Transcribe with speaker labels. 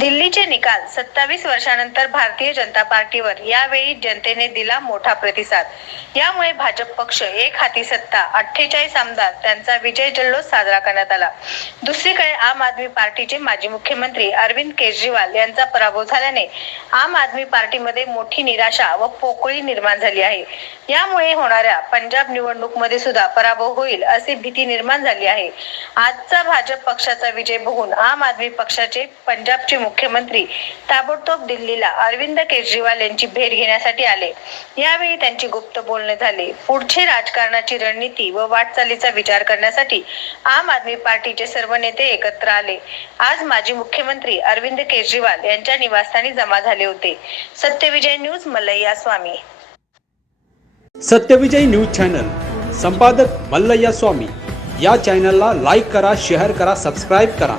Speaker 1: दिल्लीचे निकाल सत्तावीस वर्षानंतर भारतीय जनता पार्टीवर यावेळी जनतेने दिला मोठा प्रतिसाद. यामुळे भाजप पक्ष एक हाती सत्ता अठ्ठेचाळीस आमदार त्यांचा विजय जल्लोष साजरा करण्यात आला. दुसरीकडे आम आदमी पार्टीचे माजी मुख्यमंत्री अरविंद केजरीवाल यांचा पराभव झाल्याने आम आदमी पार्टीमध्ये मोठी निराशा व पोकळी निर्माण झाली आहे. यामुळे होणाऱ्या पंजाब निवडणूकमध्ये सुद्धा पराभव होईल अशी भीती निर्माण झाली आहे. आजचा भाजप पक्षाचा विजय बघून आम आदमी पक्षाचे पंजाबचे मुख्यमंत्री ताबडतोब दिल्लीला अरविंद केजरीवाल यांची भेट घेण्यासाठी आले. यावेळी त्यांची गुप्त बोलणे झाले. पुढचे राजकारणाची रणनीती व वाटचालीचा विचार करण्यासाठी आम आदमी पार्टीचे सर्व नेते एकत्र आले. आज माजी मुख्यमंत्री अरविंद केजरीवाल यांच्या निवासस्थानी जमा झाले होते. Satyavijay news Mallaiah Swami.
Speaker 2: Satyavijay news channel संपादक मल्लय्या स्वामी. या चॅनलला लाईक करा शेअर करा सबस्क्राईब करा.